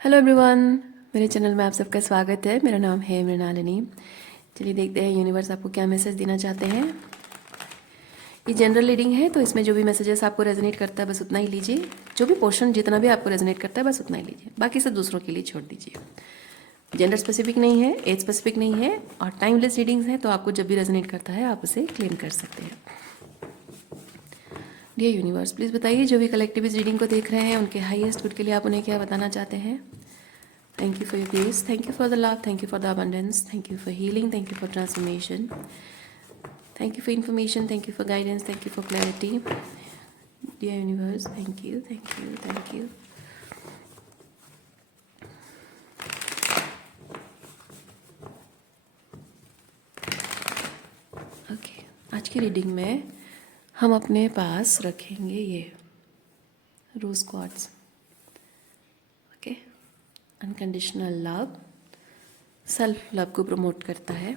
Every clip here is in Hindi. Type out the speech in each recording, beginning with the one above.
हेलो एवरीवन, मेरे चैनल में आप सबका स्वागत है। मेरा नाम है मृणालिनी। चलिए देखते हैं यूनिवर्स आपको क्या मैसेज देना चाहते हैं। ये जनरल रीडिंग है, तो इसमें जो भी मैसेजेस आपको रेजोनेट करता है बस उतना ही लीजिए। जो भी पोर्शन जितना भी आपको रेजोनेट करता है बस उतना ही लीजिए, बाकी सब दूसरों के लिए छोड़ दीजिए। जेंडर स्पेसिफिक नहीं है, एज स्पेसिफिक नहीं है और टाइमलेस रीडिंग्स हैं, तो आपको जब भी रेजोनेट करता है आप उसे क्लेम कर सकते हैं। डियर यूनिवर्स, प्लीज़ बताइए जो भी कलेक्टिव इस रीडिंग को देख रहे हैं उनके हाईएस्ट गुड के लिए आप उन्हें क्या बताना चाहते हैं। Thank you for your grace. Thank you for the love. Thank you for the abundance. Thank you for healing. Thank you for transformation. Thank you for information. Thank you for guidance. Thank you for clarity. Dear universe, thank you. Thank you. Thank you. Okay. आज की रीडिंग में हम अपने पास रखेंगे ये rose quartz. Okay, unconditional love self love को प्रमोट करता है,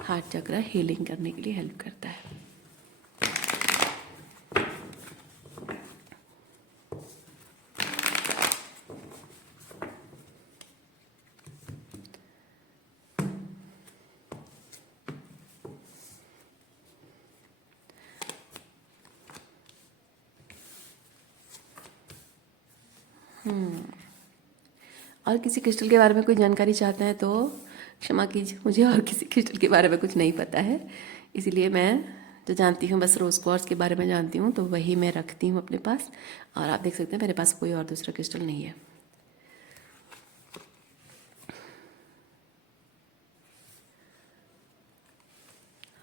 हार्ट चक्र हीलिंग करने के लिए हेल्प करता है। और किसी क्रिस्टल के बारे में कोई जानकारी चाहते हैं तो क्षमा कीजिए, मुझे और किसी क्रिस्टल के बारे में कुछ नहीं पता है, इसीलिए मैं जो जानती हूँ बस रोज़ क्वार्ट्स के बारे में जानती हूँ, तो वही मैं रखती हूँ अपने पास। और आप देख सकते हैं मेरे पास कोई और दूसरा क्रिस्टल नहीं है।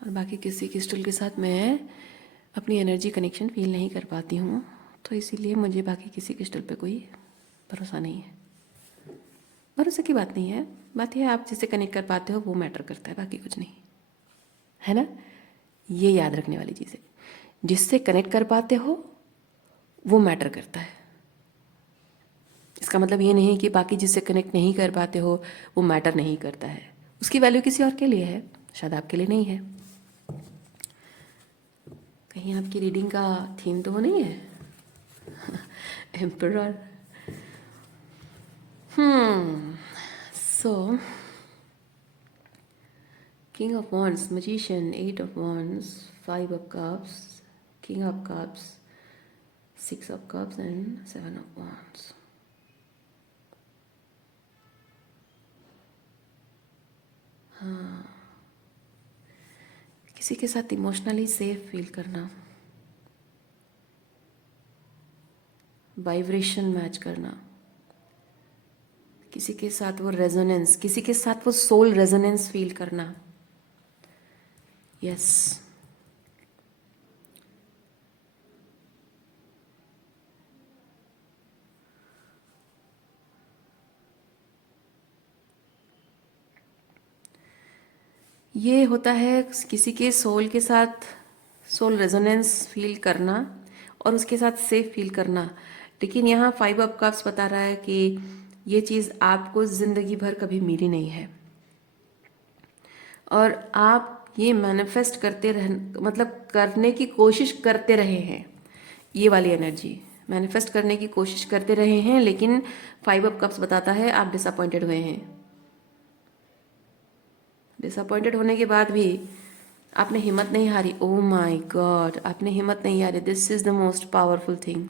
और बाकी किसी क्रिस्टल के साथ मैं अपनी एनर्जी कनेक्शन फील नहीं कर पाती हूँ, तो इसीलिए मुझे बाकी किसी क्रिस्टल पे कोई भरोसा नहीं है। भरोसे की बात नहीं है, बात यह है आप जिससे कनेक्ट कर पाते हो वो मैटर करता है, बाकी कुछ नहीं है ना। ये याद रखने वाली चीज़ है, जिससे कनेक्ट कर पाते हो वो मैटर करता है। इसका मतलब ये नहीं कि बाकी जिससे कनेक्ट नहीं कर पाते हो वो मैटर नहीं करता है। उसकी वैल्यू किसी और के लिए है, शायद आपके लिए नहीं है। कहीं आपकी रीडिंग का थीम तो वो नहीं है emperor. So King of Wands, Magician, 8 of Wands, 5 of Cups, King of Cups, 6 of Cups and 7 of Wands. हाँ, किसी के साथ इमोशनली सेफ फील करना, वाइब्रेशन मैच करना, किसी के साथ वो रेजोनेंस, किसी के साथ वो सोल रेजोनेंस फील करना। यस, ये होता है किसी के सोल के साथ सोल रेजोनेंस फील करना और उसके साथ सेफ फील करना। लेकिन यहाँ 5 ऑफ कप्स बता रहा है कि ये चीज़ आपको ज़िंदगी भर कभी मिली नहीं है और आप ये मैनिफेस्ट करते रह, मतलब करने की कोशिश करते रहे हैं। ये वाली एनर्जी मैनिफेस्ट करने की कोशिश करते रहे हैं, लेकिन 5 ऑफ कप्स बताता है आप डिसअपॉइंटेड हुए हैं। डिसअपॉइंटेड होने के बाद भी आपने हिम्मत नहीं हारी। ओह माय गॉड, आपने हिम्मत नहीं हारी। This is the most powerful thing.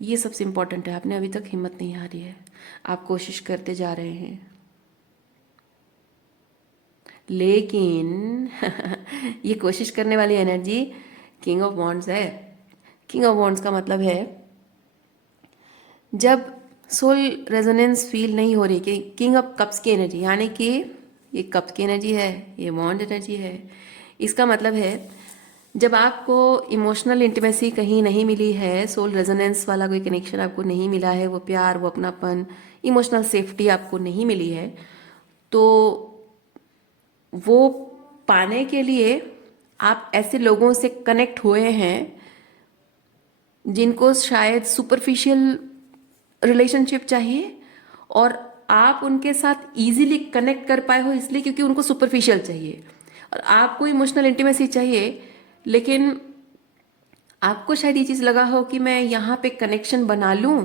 ये सबसे इम्पोर्टेंट है, आपने अभी तक हिम्मत नहीं हारी है, आप कोशिश करते जा रहे हैं। लेकिन ये कोशिश करने वाली एनर्जी किंग ऑफ वॉन्ड्स है। किंग ऑफ वॉन्ड्स का मतलब है जब सोल रेजोनेंस फील नहीं हो रही, कि किंग ऑफ कप्स की एनर्जी, यानी कि ये कप्स की एनर्जी है, ये वॉन्ड एनर्जी है। इसका मतलब है जब आपको इमोशनल इंटीमेसी कहीं नहीं मिली है, सोल रेजोनेंस वाला कोई कनेक्शन आपको नहीं मिला है, वो प्यार, वो अपनापन, इमोशनल सेफ्टी आपको नहीं मिली है, तो वो पाने के लिए आप ऐसे लोगों से कनेक्ट हुए हैं जिनको शायद सुपरफिशियल रिलेशनशिप चाहिए और आप उनके साथ इजीली कनेक्ट कर पाए हो इसलिए क्योंकि उनको सुपरफिशियल चाहिए और आपको इमोशनल इंटीमेसी चाहिए। लेकिन आपको शायद ये चीज़ लगा हो कि मैं यहाँ पे कनेक्शन बना लूँ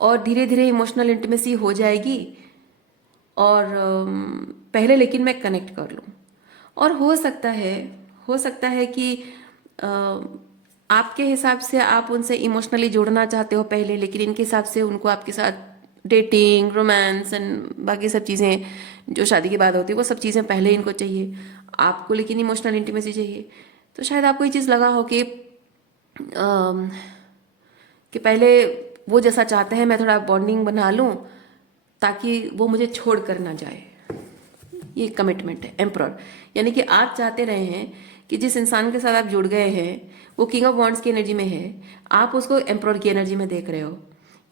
और धीरे धीरे इमोशनल इंटीमेसी हो जाएगी। और पहले लेकिन मैं कनेक्ट कर लूँ। और हो सकता है कि अ, आपके हिसाब से आप उनसे इमोशनली जुड़ना चाहते हो पहले, लेकिन इनके हिसाब से उनको आपके साथ डेटिंग, रोमांस एंड बाकी सब चीज़ें जो शादी के बाद होती है वो सब चीज़ें पहले इनको चाहिए। आपको लेकिन इमोशनल इंटीमेसी चाहिए। तो शायद आपको ये चीज़ लगा हो अम, कि पहले वो जैसा चाहते हैं मैं थोड़ा बॉन्डिंग बना लूँ ताकि वो मुझे छोड़ कर ना जाए। ये कमिटमेंट है एम्प्रॉर। यानी कि आप चाहते रहे हैं कि जिस इंसान के साथ आप जुड़ गए हैं वो किंग ऑफ वॉन्ड्स की एनर्जी में है, आप उसको एम्प्रॉर की एनर्जी में देख रहे हो।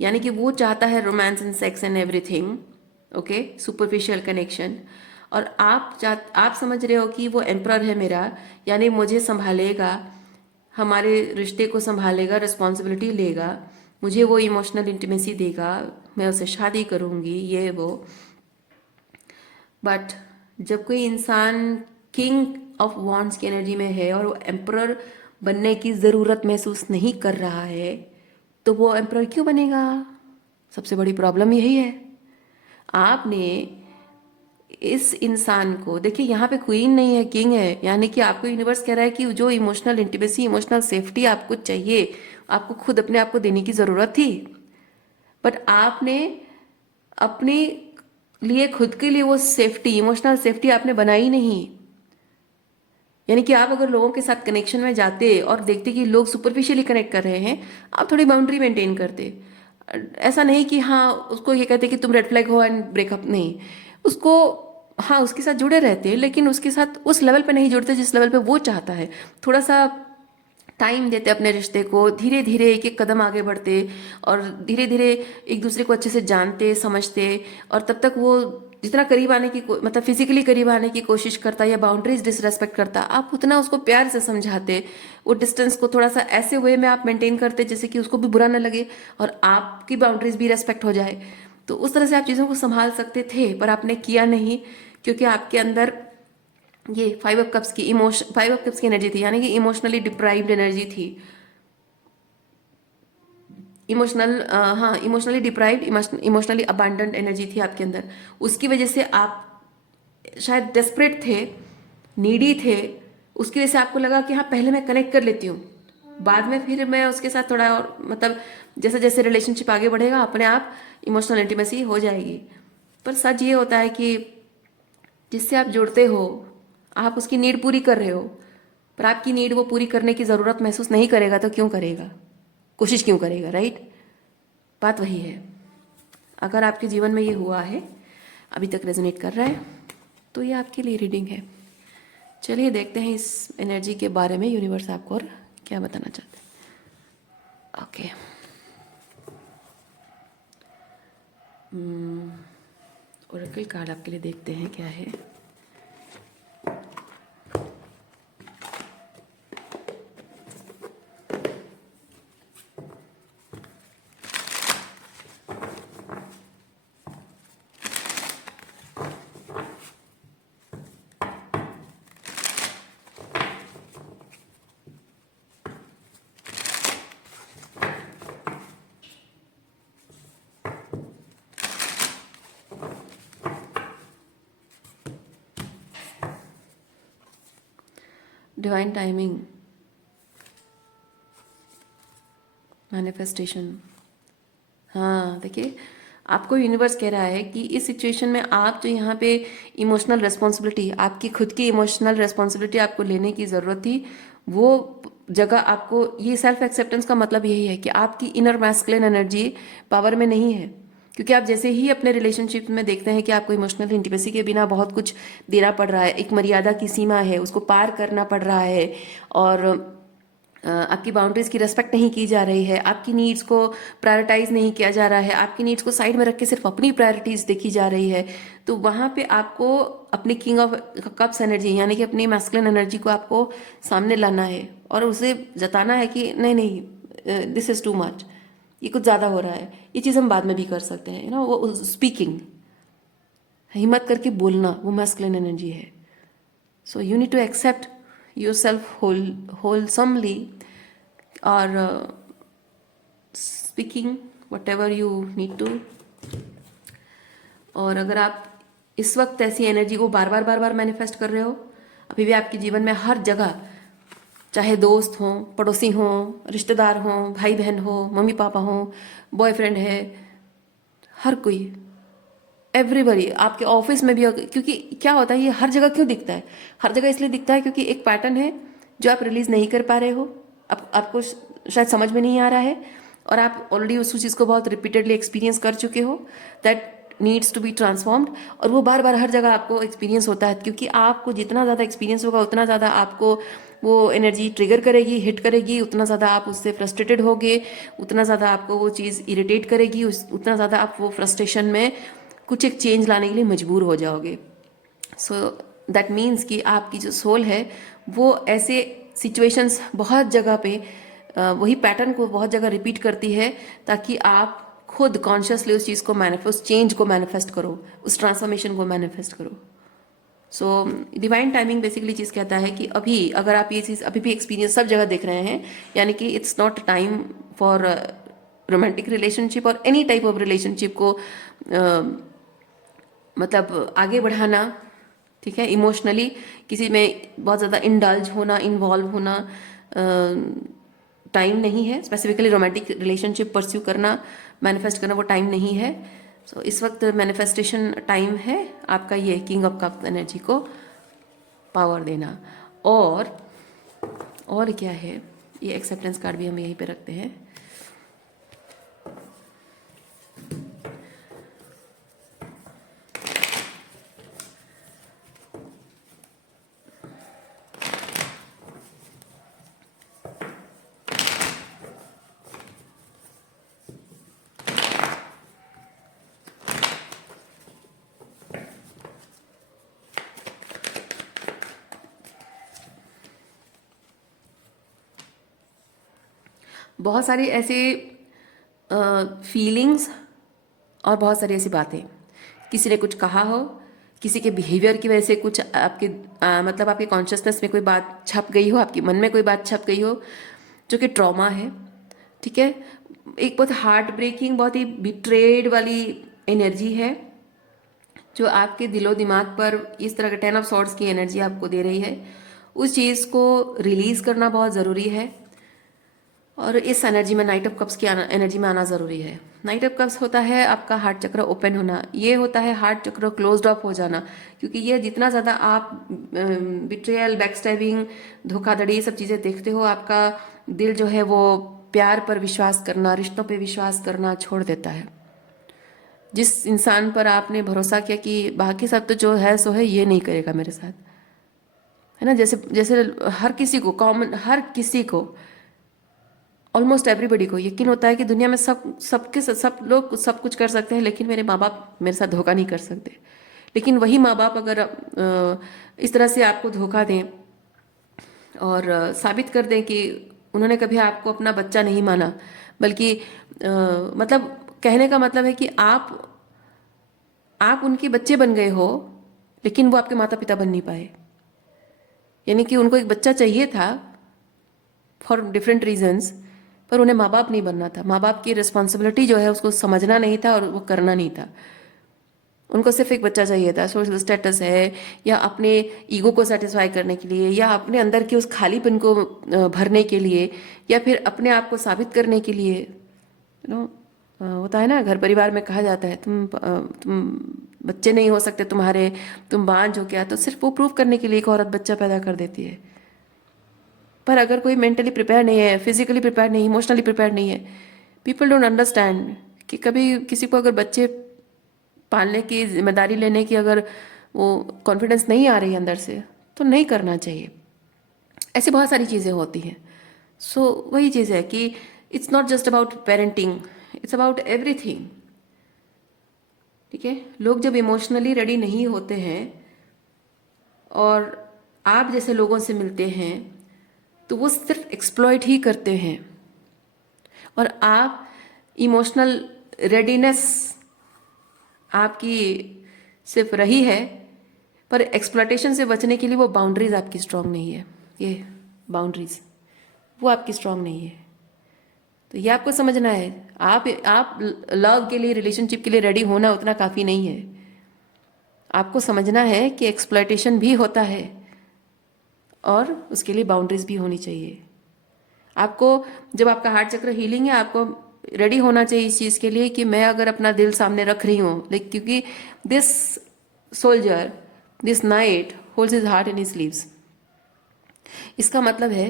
यानी कि वो चाहता है romance and sex and everything, okay, superficial connection. और आप समझ रहे हो कि वो एम्प्रॉर है मेरा, यानी मुझे संभालेगा, हमारे रिश्ते को संभालेगा, रिस्पॉन्सिबिलिटी लेगा, मुझे वो इमोशनल इंटीमेसी देगा, मैं उससे शादी करूँगी, ये वो। बट जब कोई इंसान किंग ऑफ वॉन्ड्स की एनर्जी में है और वो एम्परर बनने की ज़रूरत महसूस नहीं कर रहा है, तो वो एम्परर क्यों बनेगा? सबसे बड़ी प्रॉब्लम यही है। आपने इस इंसान को, देखिए यहाँ पे क्वीन नहीं है, किंग है। यानी कि आपको यूनिवर्स कह रहा है कि जो इमोशनल इंटीमेसी, इमोशनल सेफ्टी आपको चाहिए, आपको खुद अपने आप को देने की ज़रूरत थी। बट आपने अपने लिए, खुद के लिए वो सेफ्टी, इमोशनल सेफ्टी आपने बनाई नहीं। यानी कि आप अगर लोगों के साथ कनेक्शन में जाते और देखते कि लोग सुपरफिशियली कनेक्ट कर रहे हैं, आप थोड़ी बाउंड्री मेंटेन करते। ऐसा नहीं कि हाँ उसको ये कहते कि तुम रेड फ्लैग हो एंड ब्रेकअप, नहीं। उसको, हाँ उसके साथ जुड़े रहते, लेकिन उसके साथ उस लेवल पे नहीं जुड़ते जिस लेवल पे वो चाहता है। थोड़ा सा टाइम देते अपने रिश्ते को, धीरे धीरे एक एक कदम आगे बढ़ते और धीरे धीरे एक दूसरे को अच्छे से जानते समझते। और तब तक वो जितना करीब आने की मतलब फिजिकली करीब आने की कोशिश करता या बाउंड्रीज डिसरेस्पेक्ट करता, आप उतना उसको प्यार से समझाते। वो डिस्टेंस को थोड़ा सा ऐसे वे में आप मेंटेन करते जैसे कि उसको भी बुरा ना लगे और आपकी बाउंड्रीज भी रेस्पेक्ट हो जाए। तो उस तरह से आप चीज़ों को संभाल सकते थे, पर आपने किया नहीं, क्योंकि आपके अंदर ये 5 ऑफ कप्स की 5 ऑफ कप्स की एनर्जी थी। यानी कि इमोशनली डिप्राइव्ड एनर्जी थी। हाँ, इमोशनली डिप्राइव्ड, इमोशनली अबांडन्ड एनर्जी थी आपके अंदर। उसकी वजह से आप शायद डेस्परेट थे, नीडी थे। उसकी वजह से आपको लगा कि हाँ पहले मैं कनेक्ट कर लेती हूँ, बाद में फिर मैं उसके साथ थोड़ा और, मतलब जैसे जैसे रिलेशनशिप आगे बढ़ेगा अपने आप इमोशनल इंटीमेसी हो जाएगी। पर सच ये होता है कि जिससे आप जुड़ते हो आप उसकी नीड पूरी कर रहे हो, पर आपकी नीड वो पूरी करने की ज़रूरत महसूस नहीं करेगा तो क्यों करेगा, कोशिश क्यों करेगा, राइट? बात वही है। अगर आपके जीवन में ये हुआ है, अभी तक रेजोनेट कर रहा है, तो ये आपके लिए रीडिंग है। चलिए देखते हैं इस एनर्जी के बारे में यूनिवर्स आपको और क्या बताना चाहते हैं। ओके, ओरेकल कार्ड आपके लिए देखते हैं क्या है। Divine timing, manifestation. हाँ देखिए, आपको यूनिवर्स कह रहा है कि इस सिचुएशन में आप जो यहाँ पे इमोशनल रिस्पॉन्सिबिलिटी, आपकी खुद की इमोशनल रिस्पॉन्सिबिलिटी आपको लेने की ज़रूरत थी, वो जगह आपको, ये सेल्फ एक्सेप्टेंस का मतलब यही है कि आपकी इनर मैस्कुलिन एनर्जी पावर में नहीं है। क्योंकि आप जैसे ही अपने रिलेशनशिप में देखते हैं कि आपको इमोशनल इंटीमेसी के बिना बहुत कुछ देना पड़ रहा है, एक मर्यादा की सीमा है उसको पार करना पड़ रहा है, और आपकी बाउंड्रीज की रेस्पेक्ट नहीं की जा रही है, आपकी नीड्स को प्रायोरिटाइज नहीं किया जा रहा है, आपकी नीड्स को साइड में रख के सिर्फ अपनी प्रायोरिटीज देखी जा रही है, तो वहाँ पे आपको अपनी किंग ऑफ कप्स एनर्जी यानी कि अपनी मैस्कुलिन एनर्जी को आपको सामने लाना है और उसे जताना है कि नहीं नहीं, दिस इज़ टू मच, ये कुछ ज़्यादा हो रहा है, ये चीज़ हम बाद में भी कर सकते हैं, वो स्पीकिंग, हिम्मत करके बोलना, वो मैस्कुलिन एनर्जी है। So you need to accept yourself wholesomely और speaking whatever you need to. और अगर आप इस वक्त ऐसी एनर्जी को बार बार मैनिफेस्ट कर रहे हो, अभी भी आपके जीवन में हर जगह, चाहे दोस्त हों, पड़ोसी हों, रिश्तेदार हों, भाई बहन हो, मम्मी पापा हों, बॉयफ्रेंड है, हर कोई, एवरीबडी, आपके ऑफिस में भी, क्योंकि क्या होता है ये हर जगह क्यों दिखता है? हर जगह इसलिए दिखता है क्योंकि एक पैटर्न है जो आप रिलीज नहीं कर पा रहे हो, आपको शायद समझ में नहीं आ रहा है, और आप ऑलरेडी उस चीज़ को बहुत रिपीटेडली एक्सपीरियंस कर चुके हो, that needs to be transformed. और वो बार बार हर जगह आपको एक्सपीरियंस होता है, क्योंकि आपको जितना ज़्यादा एक्सपीरियंस होगा उतना ज़्यादा आपको वो एनर्जी ट्रिगर करेगी, हिट करेगी, उतना ज़्यादा आप उससे फ्रस्ट्रेटेड होगे, उतना ज़्यादा आपको वो चीज़ इरिटेट करेगी, उतना ज़्यादा आप वो फ्रस्ट्रेशन में कुछ एक चेंज लाने के लिए मजबूर हो जाओगे। सो दैट मीन्स कि आपकी जो सोल है वो ऐसे सिचुएशंस बहुत जगह पे वही पैटर्न को बहुत जगह रिपीट करती है, ताकि आप खुद कॉन्शियसली उस चीज़ को मैनिफेस्ट, चेंज को मैनिफेस्ट करो, उस ट्रांसफॉर्मेशन को मैनिफेस्ट करो। सो डिवाइन टाइमिंग बेसिकली चीज़ कहता है कि अभी अगर आप ये चीज़ अभी भी एक्सपीरियंस सब जगह देख रहे हैं, यानी कि it's not time for romantic relationship और एनी टाइप ऑफ रिलेशनशिप को मतलब आगे बढ़ाना, ठीक है, इमोशनली किसी में बहुत ज़्यादा इंडल्ज होना, इन्वॉल्व होना टाइम नहीं है। स्पेसिफिकली रोमांटिक रिलेशनशिप परस्यू करना, मैनिफेस्ट करना वो टाइम नहीं है। सो इस वक्त मैनिफेस्टेशन टाइम है आपका, ये किंग ऑफ कप एनर्जी को पावर देना। और क्या है, ये एक्सेप्टेंस कार्ड भी हम यहीं पे रखते हैं। बहुत सारी ऐसे फीलिंग्स और बहुत सारी ऐसी बातें, किसी ने कुछ कहा हो, किसी के बिहेवियर की वजह से कुछ आपके मतलब आपके कॉन्शियसनेस में कोई बात छप गई हो, आपके मन में कोई बात छप गई हो जो कि ट्रॉमा है, ठीक है, एक बहुत हार्ट ब्रेकिंग, बहुत ही बिट्रेड वाली एनर्जी है जो आपके दिलो दिमाग पर इस तरह का 10 ऑफ सॉर्ड्स की एनर्जी आपको दे रही है। उस चीज़ को रिलीज करना बहुत ज़रूरी है, और इस एनर्जी में नाइट ऑफ कप्स की एनर्जी में आना ज़रूरी है। नाइट ऑफ कप्स होता है आपका हार्ट चक्र ओपन होना, ये होता है हार्ट चक्र क्लोज्ड ऑफ हो जाना, क्योंकि ये जितना ज़्यादा आप बिट्रेयल, बैकस्टैबिंग, धोखाधड़ी, सब चीज़ें देखते हो, आपका दिल जो है वो प्यार पर विश्वास करना, रिश्तों पर विश्वास करना छोड़ देता है। जिस इंसान पर आपने भरोसा किया कि बाकी सब तो जो है सो है, ये नहीं करेगा मेरे साथ, है ना, जैसे जैसे हर किसी को, कॉमन हर किसी को, ऑलमोस्ट एवरीबडी को यकीन होता है कि दुनिया में सब लोग सब कुछ कर सकते हैं, लेकिन मेरे माँ बाप मेरे साथ धोखा नहीं कर सकते। लेकिन वही माँ बाप अगर इस तरह से आपको धोखा दें और साबित कर दें कि उन्होंने कभी आपको अपना बच्चा नहीं माना, बल्कि मतलब कहने का मतलब है कि आप उनके बच्चे बन गए हो, लेकिन वो आपके माता पिता बन नहीं पाए। यानी कि उनको एक बच्चा चाहिए था फॉर डिफरेंट रीजंस, पर उन्हें माँ बाप नहीं बनना था। माँ बाप की रिस्पॉन्सिबिलिटी जो है उसको समझना नहीं था और वो करना नहीं था। उनको सिर्फ एक बच्चा चाहिए था, सोशल स्टेटस है, या अपने ईगो को सेटिस्फाई करने के लिए, या अपने अंदर के उस खालीपन को भरने के लिए, या फिर अपने आप को साबित करने के लिए। होता है ना, घर परिवार में कहा जाता है तुम बच्चे नहीं हो सकते तुम्हारे, तुम बांझ हो क्या, तो सिर्फ वो प्रूव करने के लिए एक औरत बच्चा पैदा कर देती है। पर अगर कोई मेंटली प्रिपेयर नहीं है, फिजिकली प्रिपेयर नहीं, इमोशनली प्रिपेयर नहीं है, पीपल डोंट अंडरस्टैंड कि कभी किसी को अगर बच्चे पालने की जिम्मेदारी लेने की अगर वो कॉन्फिडेंस नहीं आ रही है अंदर से, तो नहीं करना चाहिए। ऐसी बहुत सारी चीज़ें होती हैं। सो वही चीज़ है कि it's not just about parenting, it's about everything, ठीक है। लोग जब इमोशनली रेडी नहीं होते हैं और आप जैसे लोगों से मिलते हैं, तो वो सिर्फ एक्सप्लॉइट ही करते हैं, और आप इमोशनल रेडीनेस आपकी सिर्फ रही है, पर एक्सप्लॉयटेशन से बचने के लिए वो बाउंड्रीज आपकी स्ट्रांग नहीं है। ये बाउंड्रीज वो आपकी स्ट्रांग नहीं है। तो ये आपको समझना है। आप लव के लिए, रिलेशनशिप के लिए रेडी होना उतना काफ़ी नहीं है। आपको समझना है कि एक्सप्लॉयटेशन भी होता है और उसके लिए बाउंड्रीज भी होनी चाहिए। आपको जब आपका हार्ट चक्र हीलिंग है, आपको रेडी होना चाहिए इस चीज़ के लिए कि मैं अगर अपना दिल सामने रख रही हूँ, लेकिन क्योंकि this soldier, this night holds his heart in his sleeves. इसका मतलब है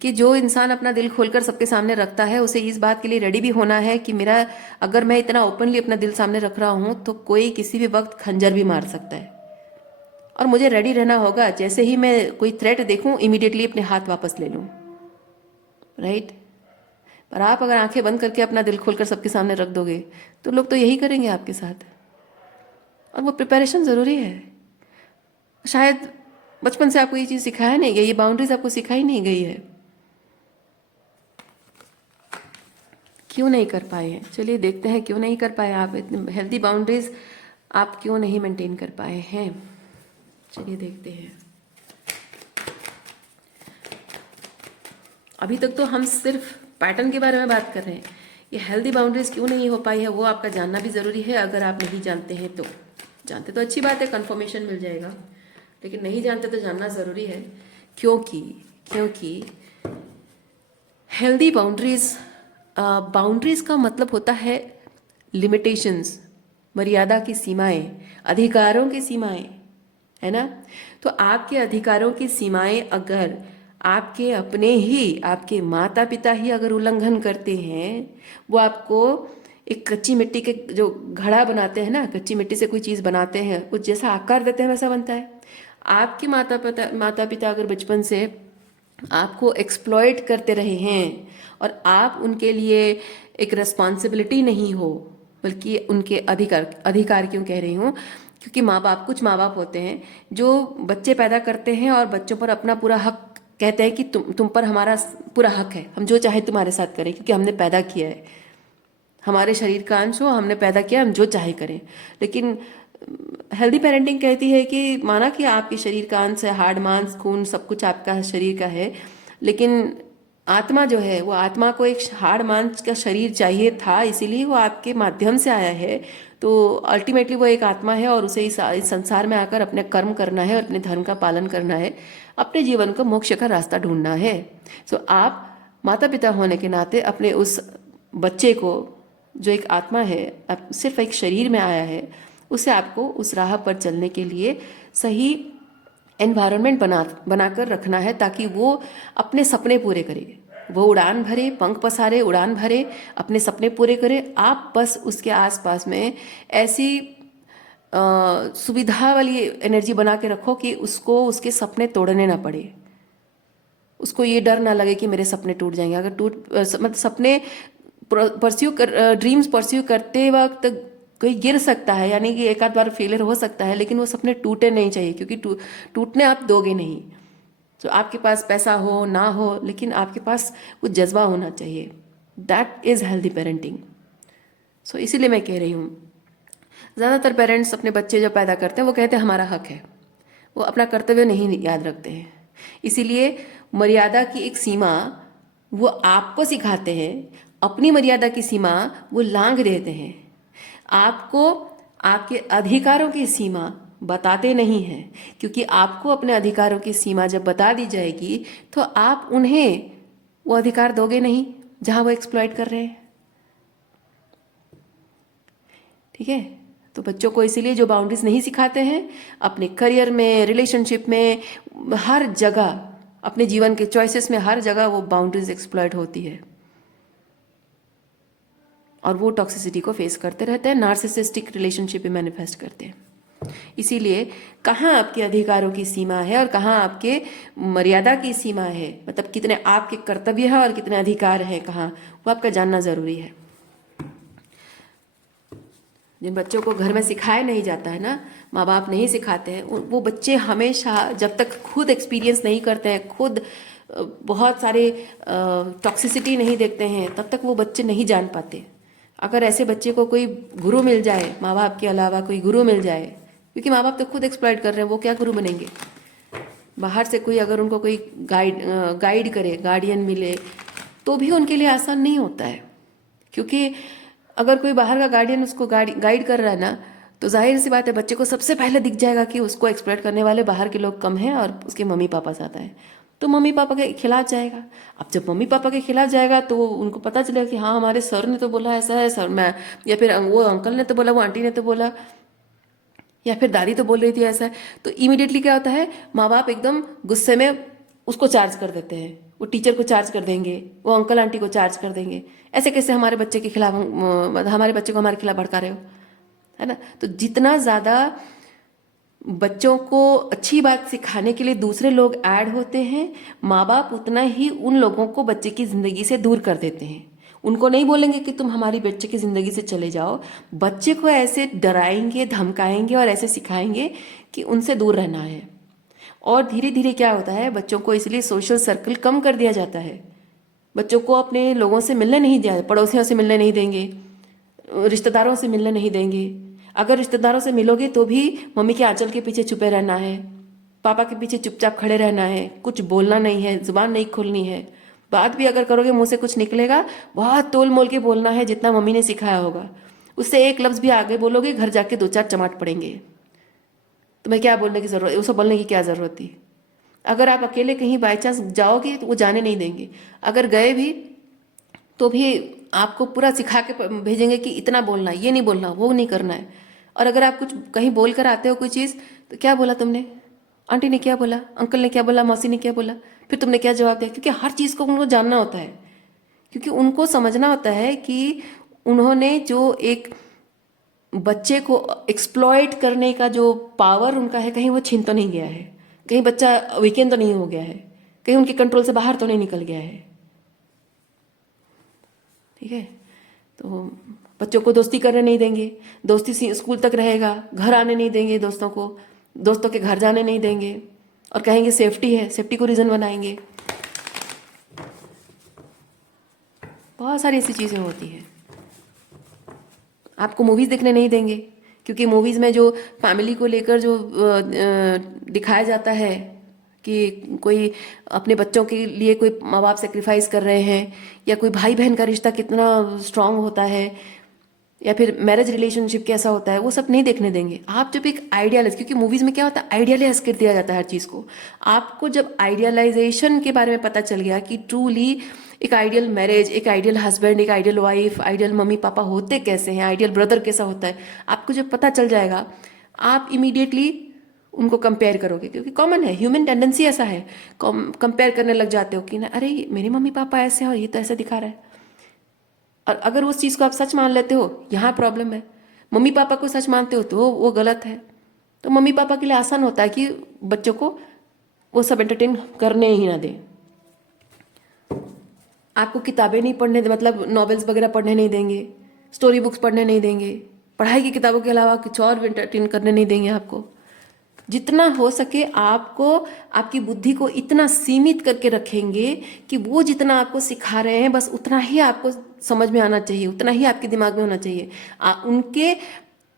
कि जो इंसान अपना दिल खोलकर सबके सामने रखता है, उसे इस बात के लिए रेडी भी होना है कि मेरा, अगर मैं इतना ओपनली अपना दिल सामने रख रहा हूँ तो कोई किसी भी वक्त खंजर भी मार सकता है। और मुझे रेडी रहना होगा, जैसे ही मैं कोई थ्रेट देखूं इमीडिएटली अपने हाथ वापस ले लूं, राइट। पर आप अगर आंखें बंद करके अपना दिल खोलकर सबके सामने रख दोगे तो लोग तो यही करेंगे आपके साथ। और वो प्रिपरेशन ज़रूरी है। शायद बचपन से आपको ये चीज़ सिखाया नहीं गई, ये बाउंड्रीज आपको सिखाई नहीं गई है। क्यों नहीं कर पाए हैं? चलिए देखते हैं क्यों नहीं कर पाए आप। इतने हेल्दी बाउंड्रीज आप क्यों नहीं मेंटेन कर पाए हैं, चलिए देखते हैं। अभी तक तो हम सिर्फ पैटर्न के बारे में बात कर रहे हैं। ये हेल्दी बाउंड्रीज क्यों नहीं हो पाई है वो आपका जानना भी ज़रूरी है। अगर आप नहीं जानते हैं तो, जानते तो अच्छी बात है, कंफर्मेशन मिल जाएगा, लेकिन नहीं जानते तो जानना ज़रूरी है। क्योंकि हेल्दी बाउंड्रीज, बाउंड्रीज का मतलब होता है लिमिटेशंस, मर्यादा की सीमाएं, अधिकारों की सीमाएं, है ना। तो आपके अधिकारों की सीमाएं अगर आपके अपने ही, आपके माता पिता ही अगर उल्लंघन करते हैं, वो आपको एक कच्ची मिट्टी के जो घड़ा बनाते हैं ना, कच्ची मिट्टी से कोई चीज़ बनाते हैं, कुछ जैसा आकार देते हैं वैसा बनता है। आपके माता पिता अगर बचपन से आपको एक्सप्लॉइट करते रहे हैं और आप उनके लिए एक रिस्पॉन्सिबिलिटी नहीं हो, बल्कि उनके अधिकार क्यों कह रही हूँ, क्योंकि कुछ माँ बाप होते हैं जो बच्चे पैदा करते हैं और बच्चों पर अपना पूरा हक कहते हैं कि तुम पर हमारा पूरा हक है, हम जो चाहे तुम्हारे साथ करें, क्योंकि हमने पैदा किया है, हमारे शरीर का अंश हो, हमने पैदा किया, हम जो चाहे करें। लेकिन हेल्दी पेरेंटिंग कहती है कि माना कि आपके शरीर का अंश है, हाड़ मांस खून सब कुछ आपका शरीर का है, लेकिन आत्मा जो है, वो आत्मा को एक हाड़ मांस का शरीर चाहिए था, इसीलिए वो आपके माध्यम से आया है। तो अल्टीमेटली वो एक आत्मा है और उसे इस संसार में आकर अपने कर्म करना है और अपने धर्म का पालन करना है, अपने जीवन को मोक्ष का रास्ता ढूंढना है। सो आप माता पिता होने के नाते अपने उस बच्चे को, जो एक आत्मा है, सिर्फ एक शरीर में आया है, उसे आपको उस राह पर चलने के लिए सही एनवायरनमेंट बनाकर रखना है, ताकि वो अपने सपने पूरे करे, वो उड़ान भरे, पंख पसारे, उड़ान भरे, अपने सपने पूरे करे। आप बस उसके आसपास में ऐसी सुविधा वाली एनर्जी बना के रखो कि उसको उसके सपने तोड़ने ना पड़े, उसको ये डर ना लगे कि मेरे सपने टूट जाएंगे। अगर मतलब सपने ड्रीम्स परस्यू करते वक्त कोई गिर सकता है, यानी कि एक आध बार फेलियर हो सकता है, लेकिन वो सपने टूटे नहीं चाहिए, क्योंकि टूटने आप दोगे नहीं। तो आपके पास पैसा हो ना हो, लेकिन आपके पास कुछ जज्बा होना चाहिए। That is healthy parenting. So इसीलिए मैं कह रही हूँ, ज़्यादातर पेरेंट्स अपने बच्चे जो पैदा करते हैं वो कहते हैं हमारा हक है, वो अपना कर्तव्य नहीं याद रखते हैं। इसीलिए मर्यादा की एक सीमा वो आपको सिखाते हैं, अपनी मर्यादा की सीमा वो लांघ देते हैं। आपको आपके अधिकारों की सीमा बताते नहीं हैं, क्योंकि आपको अपने अधिकारों की सीमा जब बता दी जाएगी तो आप उन्हें वो अधिकार दोगे नहीं जहां वो एक्सप्लॉइट कर रहे हैं। ठीक है, तो बच्चों को इसीलिए जो बाउंड्रीज नहीं सिखाते हैं, अपने करियर में, रिलेशनशिप में, हर जगह, अपने जीवन के चॉइसेस में हर जगह वो बाउंड्रीज एक्सप्लॉइट होती है और वो टॉक्सिसिटी को फेस करते रहते हैं, नार्सिसिस्टिक रिलेशनशिप में मैनिफेस्ट करते हैं। इसीलिए कहाँ आपके अधिकारों की सीमा है और कहाँ आपके मर्यादा की सीमा है, मतलब कितने आपके कर्तव्य है और कितने अधिकार हैं कहाँ, वो आपका जानना ज़रूरी है। जिन बच्चों को घर में सिखाया नहीं जाता है ना, माँ बाप नहीं सिखाते हैं, वो बच्चे हमेशा जब तक खुद एक्सपीरियंस नहीं करते हैं, खुद बहुत सारे टॉक्सिसिटी नहीं देखते हैं, तब तक वो बच्चे नहीं जान पाते। अगर ऐसे बच्चे को कोई गुरु मिल जाए, माँ बाप के अलावा कोई गुरु मिल जाए, क्योंकि माँ बाप तो खुद एक्सप्लॉइट कर रहे हैं, वो क्या गुरु बनेंगे। बाहर से कोई अगर उनको कोई गाइड करे, गार्डियन मिले, तो भी उनके लिए आसान नहीं होता है। क्योंकि अगर कोई बाहर का गार्डियन उसको गाइड कर रहा है ना, तो जाहिर सी बात है बच्चे को सबसे पहले दिख जाएगा कि उसको एक्सप्लॉइट करने वाले बाहर के लोग कम हैं और उसके मम्मी पापा ज़्यादा हैं। तो मम्मी पापा के खिलाफ जाएगा। अब जब मम्मी पापा के खिलाफ जाएगा तो उनको पता चलेगा कि हाँ हमारे सर ने तो बोला ऐसा है, सर मैं, या फिर वो अंकल ने तो बोला, वो आंटी ने तो बोला, या फिर दादी तो बोल रही थी ऐसा है। तो इमीडिएटली क्या होता है, माँ बाप एकदम गुस्से में उसको चार्ज कर देते हैं, वो टीचर को चार्ज कर देंगे, वो अंकल आंटी को चार्ज कर देंगे। ऐसे कैसे हमारे बच्चे के खिलाफ, हमारे बच्चे को हमारे खिलाफ भड़का रहे हो, है ना। तो जितना ज़्यादा बच्चों को अच्छी बात सिखाने के लिए दूसरे लोग ऐड होते हैं, माँ बाप उतना ही उन लोगों को बच्चे की ज़िंदगी से दूर कर देते हैं। उनको नहीं बोलेंगे कि तुम हमारी बच्चे की ज़िंदगी से चले जाओ, बच्चे को ऐसे डराएंगे, धमकाएंगे और ऐसे सिखाएंगे कि उनसे दूर रहना है। और धीरे धीरे क्या होता है, बच्चों को इसलिए सोशल सर्कल कम कर दिया जाता है। बच्चों को अपने लोगों से मिलने नहीं दिया, पड़ोसियों से मिलने नहीं देंगे, रिश्तेदारों से मिलने नहीं देंगे। अगर रिश्तेदारों से मिलोगे तो भी मम्मी के आंचल के पीछे छुपे रहना है, पापा के पीछे चुपचाप खड़े रहना है, कुछ बोलना नहीं है, जुबान नहीं खोलनी है। बात भी अगर करोगे मुंह से कुछ निकलेगा, बहुत तोल मोल के बोलना है जितना मम्मी ने सिखाया होगा। उससे एक लफ्ज़ भी आगे बोलोगे घर जाके 2-4 चमाट पड़ेंगे। तुम्हें क्या बोलने की ज़रूरत, उसको बोलने की क्या ज़रूरत थी। अगर आप अकेले कहीं बाई चांस जाओगे तो वो जाने नहीं देंगे। अगर गए भी तो भी आपको पूरा सिखा के भेजेंगे कि इतना बोलना है, ये नहीं बोलना, वो नहीं करना है। और अगर आप कुछ कहीं बोल कर आते हो कोई चीज़, तो क्या बोला तुमने, आंटी ने क्या बोला, अंकल ने क्या बोला, मौसी ने क्या बोला, फिर तुमने क्या जवाब दिया। क्योंकि हर चीज़ को उनको जानना होता है, क्योंकि उनको समझना होता है कि उन्होंने जो एक बच्चे को एक्सप्लॉइट करने का जो पावर उनका है, कहीं वो छीन तो नहीं गया है, कहीं बच्चा वीकेंड तो नहीं हो गया है, कहीं उनके कंट्रोल से बाहर तो नहीं निकल गया है। ठीक है। तो बच्चों को दोस्ती करने नहीं देंगे, दोस्ती स्कूल तक रहेगा, घर आने नहीं देंगे दोस्तों को, दोस्तों के घर जाने नहीं देंगे, और कहेंगे सेफ्टी है, सेफ्टी को रीज़न बनाएंगे। बहुत सारी ऐसी चीज़ें होती हैं। आपको मूवीज़ देखने नहीं देंगे, क्योंकि मूवीज़ में जो फैमिली को लेकर जो दिखाया जाता है कि कोई अपने बच्चों के लिए कोई माँ बाप सेक्रीफाइस कर रहे हैं, या कोई भाई बहन का रिश्ता कितना स्ट्रांग होता है, या फिर मैरिज रिलेशनशिप कैसा होता है, वो सब नहीं देखने देंगे। आप जब एक आइडियालाइज, क्योंकि मूवीज़ में क्या होता है आइडियलाइज कर दिया जाता है हर चीज़ को। आपको जब आइडियलाइजेशन के बारे में पता चल गया कि ट्रूली एक आइडियल मैरिज, एक आइडियल हस्बैंड, एक ideal wife, ideal mummy papa होते कैसे हैं, आइडियल ब्रदर कैसा होता है, आपको जब पता चल जाएगा, आप इमीडिएटली उनको कंपेयर करोगे। क्योंकि कॉमन है, ह्यूमन टेंडेंसी ऐसा है, कंपेयर करने लग जाते हो कि ना अरे मेरे मम्मी पापा ऐसे हैं और ये तो ऐसे दिखा रहा है। और अगर उस चीज़ को आप सच मान लेते हो, यहाँ प्रॉब्लम है। मम्मी पापा को सच मानते हो तो वो गलत है। तो मम्मी पापा के लिए आसान होता है कि बच्चों को वो सब एंटरटेन करने ही ना दें। आपको किताबें नहीं पढ़ने, मतलब नॉवेल्स वगैरह पढ़ने नहीं देंगे, स्टोरी बुक्स पढ़ने नहीं देंगे, पढ़ाई की किताबों के अलावा कुछ और एंटरटेन करने नहीं देंगे आपको। जितना हो सके आपको आपकी बुद्धि को इतना सीमित करके रखेंगे कि वो जितना आपको सिखा रहे हैं बस उतना ही आपको समझ में आना चाहिए, उतना ही आपके दिमाग में होना चाहिए। उनके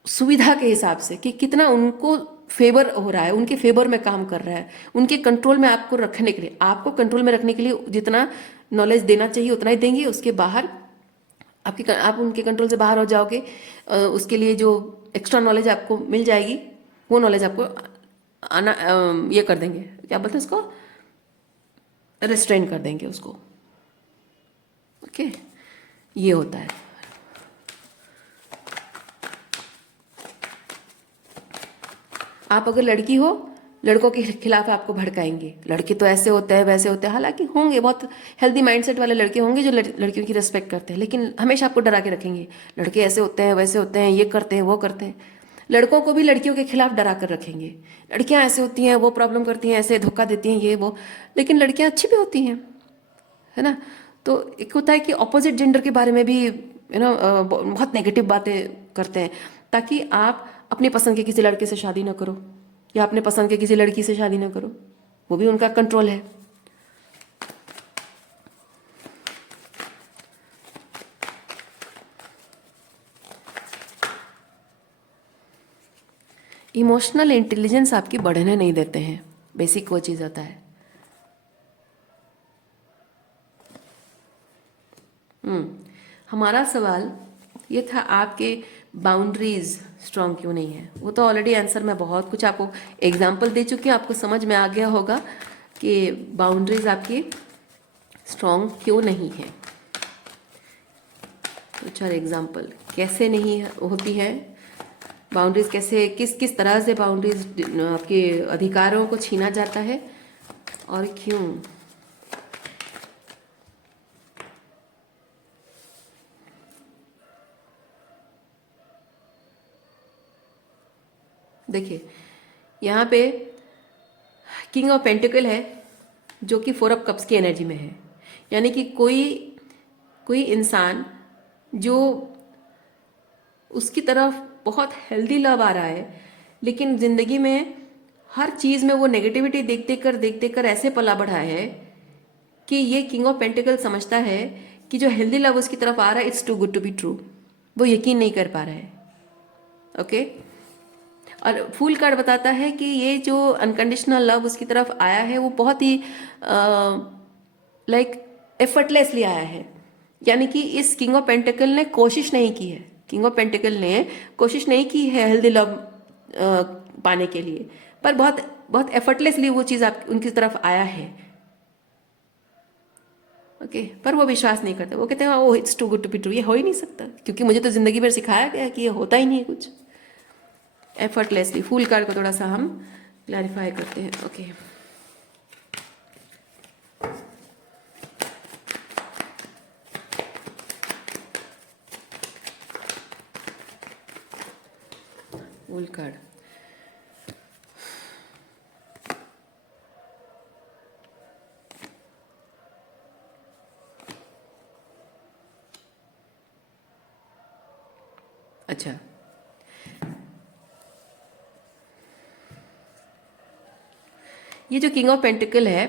सुविधा के हिसाब से कि कितना उनको फेवर हो रहा है, उनके फेवर में काम कर रहा है, उनके कंट्रोल में आपको रखने के लिए, आपको कंट्रोल में रखने के लिए जितना नॉलेज देना चाहिए उतना ही देंगे। उसके बाहर आप उनके कंट्रोल से बाहर हो जाओगे, उसके लिए जो एक्स्ट्रा नॉलेज आपको मिल जाएगी वो नॉलेज आपको आना ये कर देंगे, क्या बोलते हैं उसको, रेस्ट्रेन कर देंगे उसको। ओके, ये होता है। आप अगर लड़की हो, लड़कों के खिलाफ आपको भड़काएंगे, लड़के तो ऐसे होते हैं वैसे होते हैं। हालांकि होंगे बहुत हेल्दी माइंडसेट वाले लड़के होंगे जो लड़कियों की रिस्पेक्ट करते हैं, लेकिन हमेशा आपको डरा के रखेंगे, लड़के ऐसे होते हैं वैसे होते हैं, ये करते हैं वो करते हैं। लड़कों को भी लड़कियों के खिलाफ डरा कर रखेंगे, लड़कियां ऐसे होती हैं, वो प्रॉब्लम करती हैं, ऐसे धोखा देती हैं, ये वो। लेकिन लड़कियां अच्छी भी होती हैं, है ना। तो एक होता है कि ऑपोजिट जेंडर के बारे में भी बहुत नेगेटिव बातें करते हैं, ताकि आप अपनी पसंद के किसी लड़के से शादी ना करो, या अपने पसंद के किसी लड़की से शादी ना करो। वो भी उनका कंट्रोल है। इमोशनल इंटेलिजेंस आपकी बढ़ने नहीं देते हैं, बेसिक वो चीज़ होता है। हमारा सवाल ये था, आपके बाउंड्रीज स्ट्रांग क्यों नहीं है। वो तो ऑलरेडी आंसर मैं बहुत कुछ आपको एग्जाम्पल दे चुकी हूँ, आपको समझ में आ गया होगा कि बाउंड्रीज आपकी स्ट्रांग क्यों नहीं है। तो 4 एग्जाम्पल कैसे नहीं होती है बाउंड्रीज, कैसे किस किस तरह से बाउंड्रीज आपके अधिकारों को छीना जाता है और क्यों। देखिए यहाँ पे किंग ऑफ पेंटिकल है जो कि 4 ऑफ कप्स की एनर्जी में है, यानी कि कोई इंसान जो उसकी तरफ बहुत हेल्दी लव आ रहा है, लेकिन ज़िंदगी में हर चीज़ में वो नेगेटिविटी देखते कर ऐसे पला बढ़ा है कि ये किंग ऑफ पेंटिकल समझता है कि जो हेल्दी लव उसकी तरफ आ रहा है it's too good to be true. वो यकीन नहीं कर पा रहा है। ओके और फूल कार्ड बताता है कि ये जो अनकंडीशनल लव उसकी तरफ आया है वो बहुत ही लाइक एफर्टलेसली आया है, यानी कि इस किंग ऑफ पेंटिकल ने कोशिश नहीं की है, किंग ऑफ पेंटिकल ने कोशिश नहीं की है हेल्दी लव पाने के लिए, पर बहुत बहुत एफर्टलेसली वो चीज़ आप उनकी तरफ आया है। ओके पर वो विश्वास नहीं करते, वो कहते हैं oh it's too good to be true, ये हो ही नहीं सकता क्योंकि मुझे तो ज़िंदगी भर सिखाया गया कि ये होता ही नहीं है कुछ। एफर्टलेसली फूल कार्ड को थोड़ा सा हम क्लैरिफाई करते हैं। ओके फूल कार्ड, अच्छा ये जो किंग ऑफ पेंटिकल है,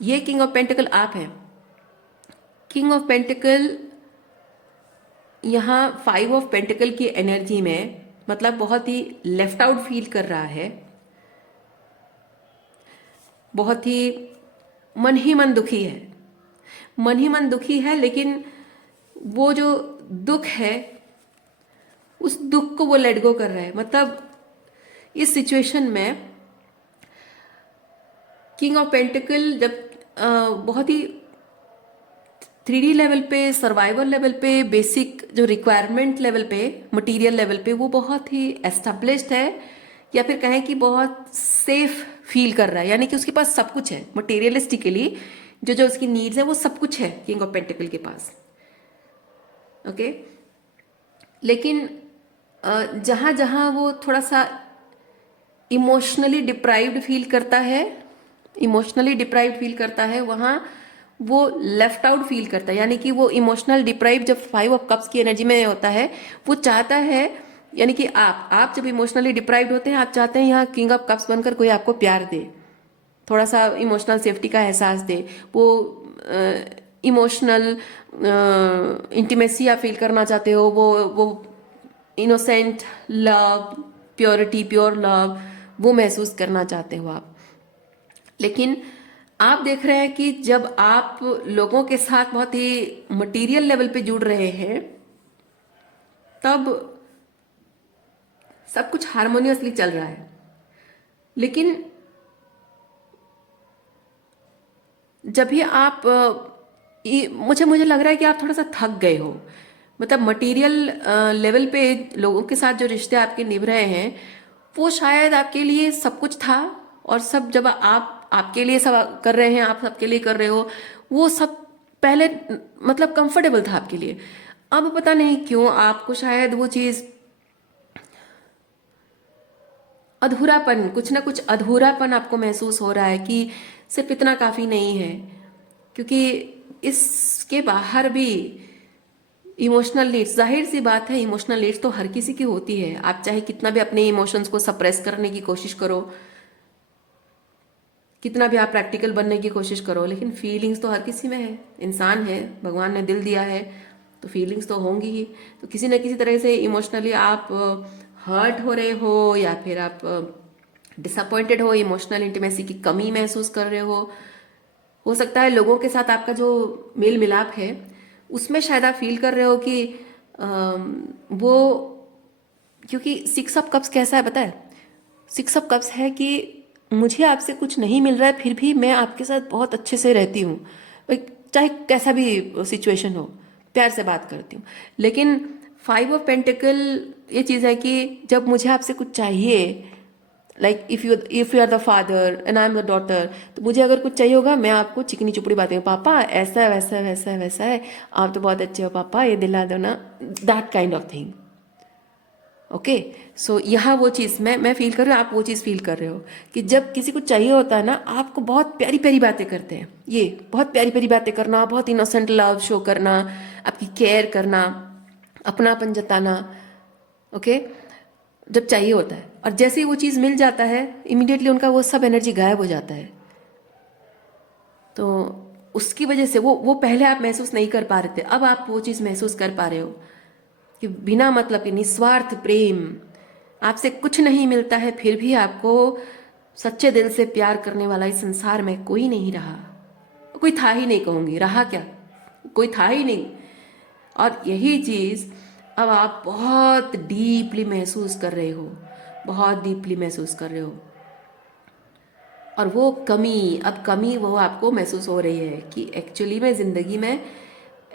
ये किंग ऑफ पेंटिकल आप हैं। किंग ऑफ पेंटिकल यहाँ 5 ऑफ पेंटिकल की एनर्जी में मतलब बहुत ही लेफ्ट आउट फील कर रहा है, बहुत ही मन दुखी है, मन ही मन दुखी है, लेकिन वो जो दुख है उस दुख को वो लेट गो कर रहा है। मतलब इस सिचुएशन में किंग ऑफ पेंटिकल जब बहुत ही 3D लेवल पे, सर्वाइवल लेवल पे, बेसिक जो रिक्वायरमेंट लेवल पे, मटेरियल लेवल पे वो बहुत ही एस्टेब्लिश्ड है, या फिर कहें कि बहुत सेफ फील कर रहा है, यानी कि उसके पास सब कुछ है मटेरियलिस्टिकली, जो जो उसकी नीड्स है वो सब कुछ है किंग ऑफ पेंटिकल के पास। ओके लेकिन जहाँ जहाँ वो थोड़ा सा इमोशनली डिप्राइव्ड फील करता है, इमोशनली डिप्राइव्ड फील करता है, वहाँ वो लेफ्ट आउट फील करता है, यानी कि वो इमोशनल डिप्राइव जब 5 ऑफ कप्स की एनर्जी में होता है वो चाहता है, यानी कि आप जब इमोशनली डिप्राइव्ड होते हैं आप चाहते हैं यहाँ किंग ऑफ कप्स बनकर कोई आपको प्यार दे, थोड़ा सा इमोशनल सेफ्टी का एहसास दे, वो इमोशनल इंटीमेसी आप फील करना चाहते हो, वो innocent love, purity, pure love वो महसूस करना चाहते हो आप। लेकिन आप देख रहे हैं कि जब आप लोगों के साथ बहुत ही मटेरियल लेवल पे जुड़ रहे हैं तब सब कुछ हारमोनियसली चल रहा है, लेकिन जब भी आप मुझे लग रहा है कि आप थोड़ा सा थक गए हो, मतलब मटेरियल लेवल पे लोगों के साथ जो रिश्ते आपके निभ रहे हैं वो शायद आपके लिए सब कुछ था, और सब जब आप आपके लिए सब कर रहे हैं, आप सबके लिए कर रहे हो, वो सब पहले मतलब कंफर्टेबल था आपके लिए। अब पता नहीं क्यों आपको शायद वो चीज़ अधूरापन, कुछ ना कुछ अधूरापन आपको महसूस हो रहा है कि सिर्फ इतना काफ़ी नहीं है, क्योंकि इसके बाहर भी इमोशनल नीड्स, जाहिर सी बात है इमोशनल नीड्स तो हर किसी की होती है, आप चाहे कितना भी अपने इमोशंस को सप्रेस करने की कोशिश करो, कितना भी आप प्रैक्टिकल बनने की कोशिश करो, लेकिन फीलिंग्स तो हर किसी में है, इंसान है, भगवान ने दिल दिया है तो फीलिंग्स तो होंगी ही। तो किसी न किसी तरह से इमोशनली आप हर्ट हो रहे हो या फिर आप डिसअपॉइंटेड हो, इमोशनल इंटीमेसी की कमी महसूस कर रहे हो सकता है लोगों के साथ आपका जो मेल मिलाप है उसमें शायद आप फील कर रहे हो कि वो, क्योंकि 6 ऑफ कप्स कैसा है पता है? 6 ऑफ कप्स है कि मुझे आपसे कुछ नहीं मिल रहा है, फिर भी मैं आपके साथ बहुत अच्छे से रहती हूँ, चाहे कैसा भी सिचुएशन हो, प्यार से बात करती हूँ। लेकिन 5 ऑफ पेंटिकल ये चीज़ है कि जब मुझे आपसे कुछ चाहिए, like if you are the father and I am the daughter, तो मुझे अगर कुछ चाहिए होगा, मैं आपको चिकनी चुपड़ी बातें, पापा ऐसा है वैसा है वैसा है वैसा है, आप तो बहुत अच्छे हो पापा, ये दिला दो ना, that kind of thing. Okay, so यहाँ वो चीज़ मैं फील कर रही हूँ, आप वो चीज़ फील कर रहे हो कि जब किसी को चाहिए होता है ना, आपको बहुत प्यारी प्यारी बातें करते हैं, ये बहुत प्यारी प्यारी बातें करना, बहुत इनोसेंट लव शो करना, आपकी केयर करना, अपनापन जताना। ओके, जब चाहिए होता है, और जैसे ही वो चीज़ मिल जाता है, इमीडिएटली उनका वो सब एनर्जी गायब हो जाता है। तो उसकी वजह से वो पहले आप महसूस नहीं कर पा रहे थे, अब आप वो चीज़ महसूस कर पा रहे हो कि बिना मतलब के निस्वार्थ प्रेम, आपसे कुछ नहीं मिलता है फिर भी आपको सच्चे दिल से प्यार करने वाला इस संसार में कोई नहीं रहा, कोई था ही नहीं, कहूँगी रहा क्या, कोई था ही नहीं। और यही चीज़ अब आप बहुत डीपली महसूस कर रहे हो, बहुत डीपली महसूस कर रहे हो। और वो कमी, अब कमी वो आपको महसूस हो रही है कि एक्चुअली में ज़िंदगी में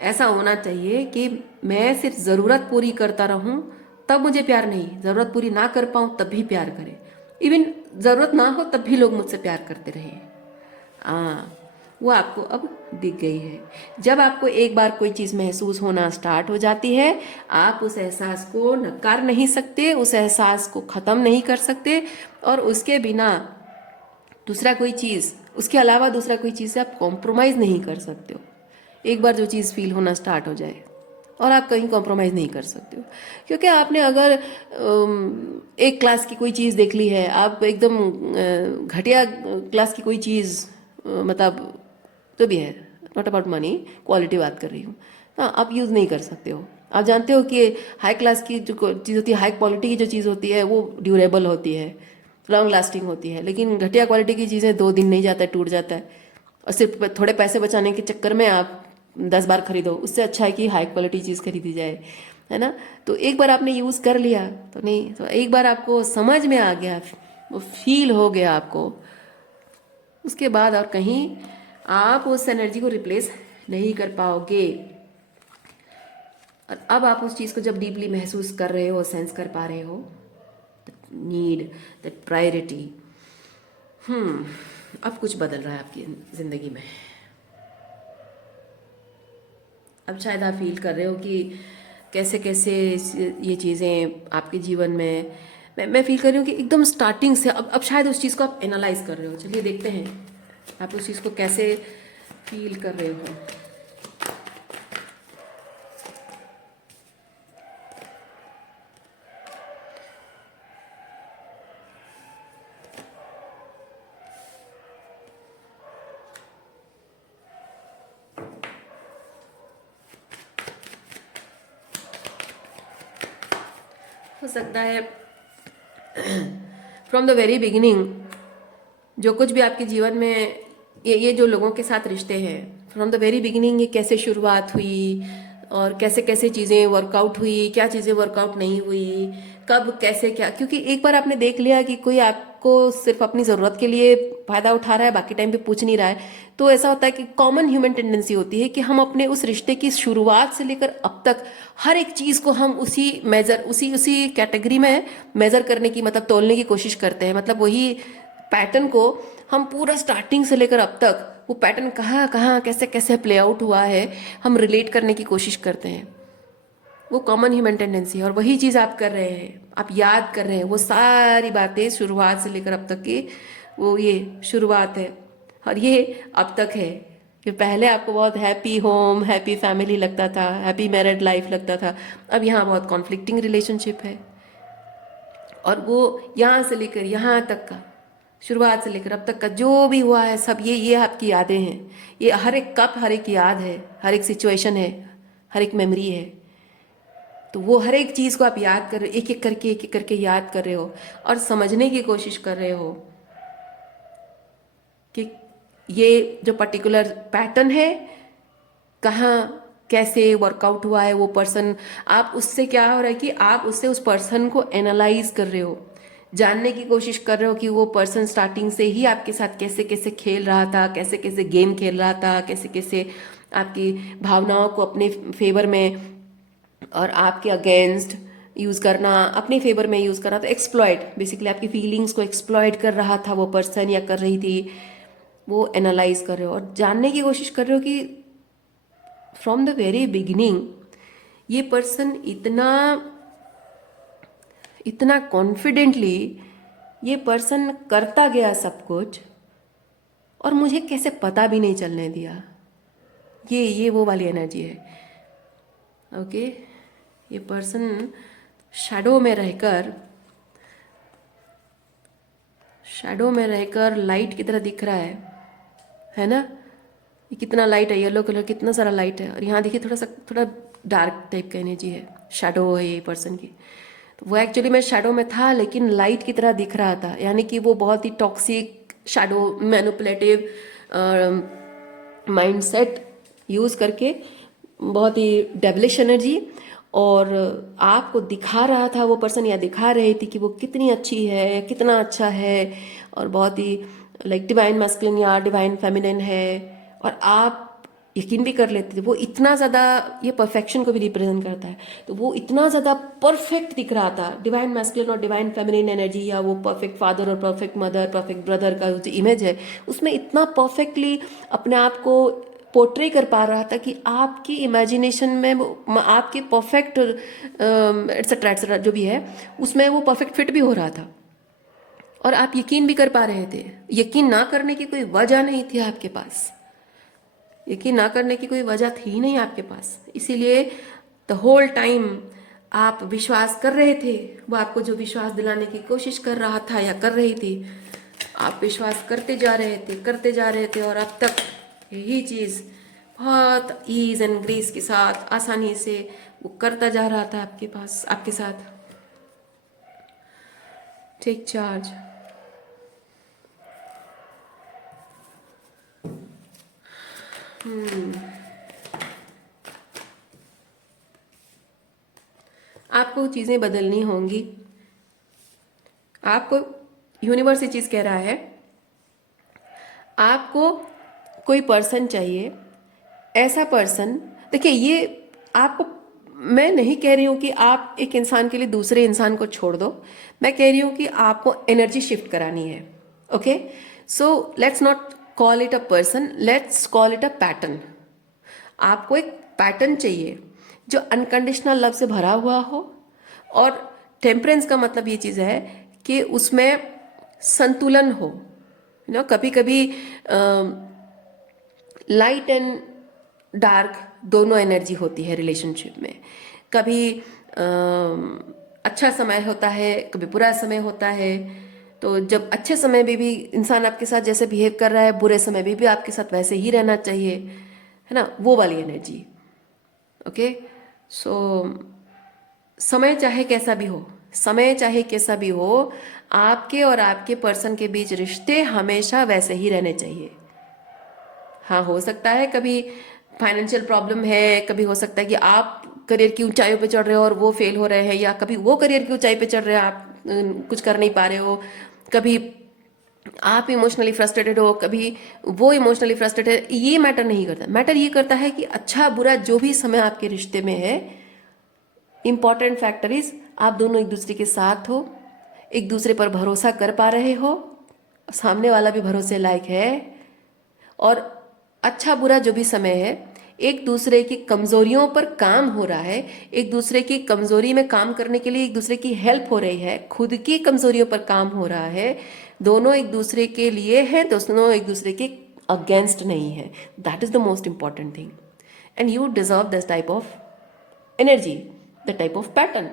ऐसा होना चाहिए कि मैं सिर्फ ज़रूरत पूरी करता रहूं तब मुझे प्यार नहीं, ज़रूरत पूरी ना कर पाऊं तब भी प्यार करें, इवन ज़रूरत ना हो तब भी लोग मुझसे प्यार करते रहे। हाँ, वो आपको अब दिख गई है। जब आपको एक बार कोई चीज़ महसूस होना स्टार्ट हो जाती है, आप उस एहसास को नकार नहीं सकते, उस एहसास को ख़त्म नहीं कर सकते, और उसके बिना दूसरा कोई चीज़, उसके अलावा दूसरा कोई चीज़ से आप कॉम्प्रोमाइज़ नहीं कर सकते हो। एक बार जो चीज़ फील होना स्टार्ट हो जाए, और आप कहीं कॉम्प्रोमाइज़ नहीं कर सकते हो, क्योंकि आपने अगर एक क्लास की कोई चीज़ देख ली है, आप एकदम घटिया क्लास की कोई चीज़, मतलब जो भी है, नॉट अबाउट मनी, क्वालिटी बात कर रही हूँ, हाँ, आप यूज़ नहीं कर सकते हो। आप जानते हो कि हाई क्लास की जो चीज़ होती है, हाई क्वालिटी की जो चीज़ होती है, वो ड्यूरेबल होती है, लॉन्ग लास्टिंग होती है, लेकिन घटिया क्वालिटी की चीज़ें 2 दिन नहीं जाता है, टूट जाता है। और सिर्फ थोड़े पैसे बचाने के चक्कर में आप 10 बार खरीदो, उससे अच्छा है कि हाई क्वालिटी चीज़ खरीदी जाए, है ना। तो एक बार आपने यूज़ कर लिया तो नहीं, तो एक बार आपको समझ में आ गया, वो फील हो गया आपको, उसके बाद और कहीं आप उस एनर्जी को रिप्लेस नहीं कर पाओगे। और अब आप उस चीज़ को जब डीपली महसूस कर रहे हो, सेंस कर पा रहे हो, नीड, दैट प्रायोरिटी, अब कुछ बदल रहा है आपकी ज़िंदगी में। अब शायद आप फील कर रहे हो कि कैसे कैसे ये चीज़ें आपके जीवन में, मैं फील कर रही हूँ कि एकदम स्टार्टिंग से अब शायद उस चीज़ को आप एनालाइज कर रहे हो। चलिए देखते हैं आप उस चीज़ को कैसे फील कर रहे हो। हो सकता है फ्रॉम द वेरी बिगिनिंग जो कुछ भी आपके जीवन में, ये जो लोगों के साथ रिश्ते हैं, फ्रॉम द वेरी बिगिनिंग ये कैसे शुरुआत हुई, और कैसे कैसे चीज़ें वर्कआउट हुई, क्या चीज़ें वर्कआउट नहीं हुई, कब कैसे क्या, क्योंकि एक बार आपने देख लिया कि कोई आपको सिर्फ अपनी ज़रूरत के लिए फ़ायदा उठा रहा है, बाकी टाइम पे पूछ नहीं रहा है, तो ऐसा होता है कि कॉमन ह्यूमन टेंडेंसी होती है कि हम अपने उस रिश्ते की शुरुआत से लेकर अब तक हर एक चीज़ को हम उसी मेज़र, उसी उसी कैटेगरी में मेज़र करने की, मतलब तोलने की कोशिश करते हैं। मतलब वही पैटर्न को हम पूरा स्टार्टिंग से लेकर अब तक वो पैटर्न कहाँ कहाँ कैसे कैसे प्ले आउट हुआ है, हम रिलेट करने की कोशिश करते हैं। वो कॉमन ह्यूमन टेंडेंसी है, और वही चीज़ आप कर रहे हैं, आप याद कर रहे हैं वो सारी बातें शुरुआत से लेकर अब तक की, वो ये शुरुआत है और ये अब तक है। कि पहले आपको बहुत हैप्पी होम, हैप्पी फैमिली लगता था, हैप्पी मैरिड लाइफ लगता था, अब यहाँ बहुत कॉन्फ्लिक्टिंग रिलेशनशिप है। और वो यहाँ से लेकर यहाँ तक का, शुरुआत से लेकर अब तक का जो भी हुआ है सब, ये आपकी यादें हैं। ये हर एक कप, हर एक याद है, हर एक सिचुएशन है, हर एक मेमोरी है। तो वो हर एक चीज़ को आप याद कर रहे हो, एक एक करके याद कर रहे हो, और समझने की कोशिश कर रहे हो कि ये जो पर्टिकुलर पैटर्न है कहाँ कैसे वर्कआउट हुआ है वो पर्सन, आप उससे क्या हो रहा है कि आप उससे उस पर्सन को एनालाइज कर रहे हो, जानने की कोशिश कर रहे हो कि वो पर्सन स्टार्टिंग से ही आपके साथ कैसे कैसे खेल रहा था, कैसे कैसे गेम खेल रहा था, कैसे कैसे आपकी भावनाओं को अपने फेवर में और आपके अगेंस्ट यूज़ करना, अपने फेवर में यूज़ करना। तो एक्सप्लॉइट, बेसिकली आपकी फीलिंग्स को एक्सप्लॉइट कर रहा था वो पर्सन या कर रही थी, वो एनालाइज कर रहे हो और जानने की कोशिश कर रहे हो कि फ्रॉम द वेरी बिगिनिंग ये पर्सन इतना इतना कॉन्फिडेंटली ये पर्सन करता गया सब कुछ और मुझे कैसे पता भी नहीं चलने दिया। ये वो वाली एनर्जी है। ओके, ये पर्सन शैडो में रहकर लाइट की तरह दिख रहा है ना। ये कितना लाइट है, येलो कलर, कितना सारा लाइट है। और यहाँ देखिए थोड़ा डार्क टाइप का एनर्जी है, शैडो है ये पर्सन की। तो वो एक्चुअली मैं शैडो में था लेकिन लाइट की तरह दिख रहा था, यानी कि वो बहुत ही toxic shadow manipulative mindset use करके, बहुत ही डेविलिश एनर्जी, और आपको दिखा रहा था वो पर्सन या दिखा रही थी कि वो कितनी अच्छी है, कितना अच्छा है, और बहुत ही लाइक डिवाइन मैस्कुलिन या डिवाइन फेमिनिन है। और आप यकीन भी कर लेते थे वो इतना ज़्यादा, ये परफेक्शन को भी रिप्रेजेंट करता है, तो वो इतना ज़्यादा परफेक्ट दिख रहा था। डिवाइन मैस्कुलिन और डिवाइन फेमिनिन एनर्जी, या वो परफेक्ट फादर और परफेक्ट मदर, परफेक्ट ब्रदर का जो इमेज है, उसमें इतना परफेक्टली अपने आप को पोर्ट्रे कर पा रहा था कि आपकी इमेजिनेशन में आपकी परफेक्ट एट्सेट्रा एट्सेट्रा जो भी है उसमें वो परफेक्ट फिट भी हो रहा था। और आप यकीन भी कर पा रहे थे। यकीन ना करने की कोई वजह नहीं थी आपके पास, यकीन ना करने की कोई वजह थी नहीं आपके पास। इसीलिए द होल टाइम आप विश्वास कर रहे थे, वो आपको जो विश्वास दिलाने की कोशिश कर रहा था या कर रही थी, आप विश्वास करते जा रहे थे और अब तक यही चीज़ बहुत ईज एंड ग्रेस के साथ आसानी से वो करता जा रहा था आपके पास, आपके साथ। Take charge. आपको चीज़ें बदलनी होंगी। आपको यूनिवर्स ये चीज़ कह रहा है, आपको कोई पर्सन चाहिए, ऐसा पर्सन। देखिए, ये आपको, मैं नहीं कह रही हूँ कि आप एक इंसान के लिए दूसरे इंसान को छोड़ दो, मैं कह रही हूँ कि आपको एनर्जी शिफ्ट करानी है। Okay, so let's not call it a person, let's call it a pattern. आपको एक पैटर्न चाहिए जो अनकंडीशनल लव से भरा हुआ हो, और टेम्परेंस का मतलब ये चीज़ है कि उसमें संतुलन हो। कभी कभी लाइट एंड डार्क दोनों एनर्जी होती है रिलेशनशिप में। कभी अच्छा समय होता है, कभी बुरा समय होता है। तो जब अच्छे समय में भी इंसान आपके साथ जैसे बिहेव कर रहा है, बुरे समय में भी आपके साथ वैसे ही रहना चाहिए, है ना, वो वाली एनर्जी। ओके, सो समय चाहे कैसा भी हो, समय चाहे कैसा भी हो, आपके और आपके पर्सन के बीच रिश्ते हमेशा वैसे ही रहने चाहिए। हाँ, हो सकता है कभी फाइनेंशियल प्रॉब्लम है, कभी हो सकता है कि आप करियर की ऊंचाइयों पे चढ़ रहे हो और वो फेल हो रहे हैं, या कभी वो करियर की ऊंचाई पे चढ़ रहे हैं, आप कुछ कर नहीं पा रहे हो, कभी आप इमोशनली फ्रस्ट्रेटेड हो, कभी वो इमोशनली फ्रस्ट्रेटेड। ये मैटर नहीं करता, मैटर ये करता है कि अच्छा बुरा जो भी समय आपके रिश्ते में है, इम्पॉर्टेंट फैक्टर इज आप दोनों एक दूसरे के साथ हो, एक दूसरे पर भरोसा कर पा रहे हो, सामने वाला भी भरोसे लायक है, और अच्छा बुरा जो भी समय है एक दूसरे की कमजोरियों पर काम हो रहा है, एक दूसरे की कमजोरी में काम करने के लिए एक दूसरे की हेल्प हो रही है, खुद की कमजोरियों पर काम हो रहा है, दोनों एक दूसरे के लिए है, दोनों एक दूसरे के अगेंस्ट नहीं है। That is the most important thing, and you deserve this type of energy, the type of pattern.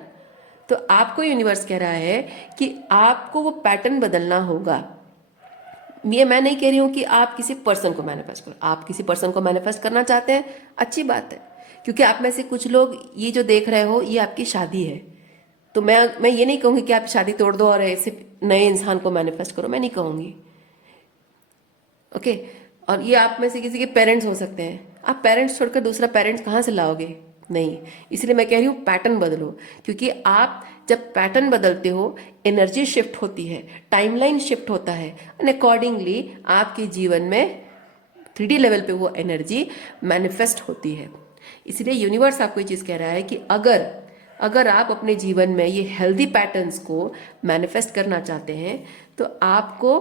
तो आपको यूनिवर्स कह रहा है कि आपको वो पैटर्न बदलना होगा। ये मैं नहीं कह रही हूँ कि आप किसी पर्सन को मैनिफेस्ट करो। आप किसी पर्सन को मैनिफेस्ट करना चाहते हैं, अच्छी बात है, क्योंकि आप में से कुछ लोग ये जो देख रहे हो ये आपकी शादी है। तो मैं ये नहीं कहूँगी कि आप शादी तोड़ दो और ऐसे नए इंसान को मैनिफेस्ट करो, मैं नहीं कहूँगी। ओके, और ये आप में से किसी के पेरेंट्स हो सकते हैं, आप पेरेंट्स छोड़कर दूसरा पेरेंट्स कहाँ से लाओगे? नहीं, इसलिए मैं कह रही हूँ पैटर्न बदलो, क्योंकि आप जब पैटर्न बदलते हो एनर्जी शिफ्ट होती है, टाइमलाइन शिफ्ट होता है, एंड अकॉर्डिंगली आपके जीवन में 3D लेवल पे वो एनर्जी मैनिफेस्ट होती है। इसलिए यूनिवर्स आपको ये चीज़ कह रहा है कि अगर आप अपने जीवन में ये हेल्दी पैटर्न्स को मैनिफेस्ट करना चाहते हैं तो आपको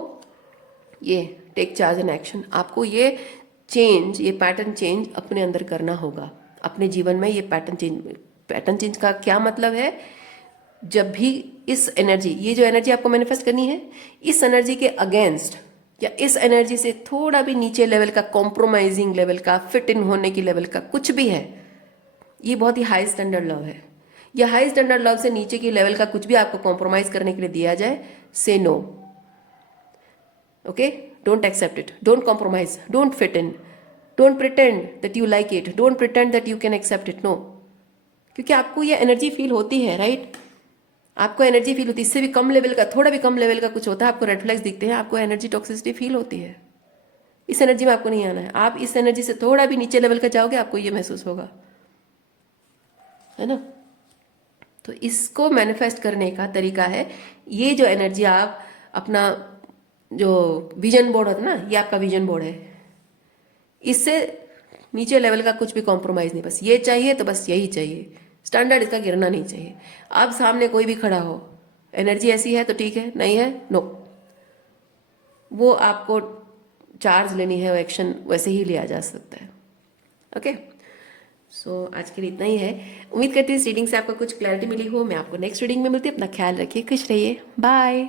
ये टेक चार्ज एंड एक्शन, आपको ये पैटर्न चेंज अपने अंदर करना होगा। अपने जीवन में ये पैटर्न चेंज का क्या मतलब है? जब भी इस एनर्जी, ये जो एनर्जी आपको मैनिफेस्ट करनी है, इस एनर्जी के अगेंस्ट या इस एनर्जी से थोड़ा भी नीचे लेवल का, कॉम्प्रोमाइजिंग लेवल का, फिट इन होने की लेवल का कुछ भी है, ये बहुत ही हाई स्टैंडर्ड लव है। या हाई स्टैंडर्ड लव से नीचे की लेवल का कुछ भी आपको कॉम्प्रोमाइज करने के लिए दिया जाए, से no. Okay, don't accept it, don't compromise, don't fit in, don't pretend that you like it, don't pretend that you can accept it, no. क्योंकि आपको ये एनर्जी फील होती है, राइट? आपको एनर्जी फील होती है, इससे भी कम लेवल का, थोड़ा भी कम लेवल का कुछ होता है, आपको रेड फ्लैग्स दिखते हैं, आपको एनर्जी टॉक्सिसिटी फील होती है। इस एनर्जी में आपको नहीं आना है। आप इस एनर्जी से थोड़ा भी नीचे लेवल का जाओगे, आपको ये महसूस होगा, है ना? तो इसको मैनिफेस्ट करने का तरीका है, ये जो एनर्जी आप अपना जो विजन बोर्ड होता है ना, ये आपका विजन बोर्ड है, इससे नीचे लेवल का कुछ भी कॉम्प्रोमाइज़ नहीं, बस ये चाहिए तो बस यही चाहिए, स्टैंडर्ड इसका गिरना नहीं चाहिए। अब सामने कोई भी खड़ा हो, एनर्जी ऐसी है तो ठीक है, नहीं है नो, वो आपको चार्ज लेनी है, वो एक्शन वैसे ही लिया जा सकता है। ओके, सो आज के लिए इतना ही है। उम्मीद करती हूँ इस रीडिंग से आपको कुछ क्लैरिटी मिली हो। मैं आपको नेक्स्ट रीडिंग में मिलती हूँ। अपना ख्याल रखिए, खुश रहिए, बाय।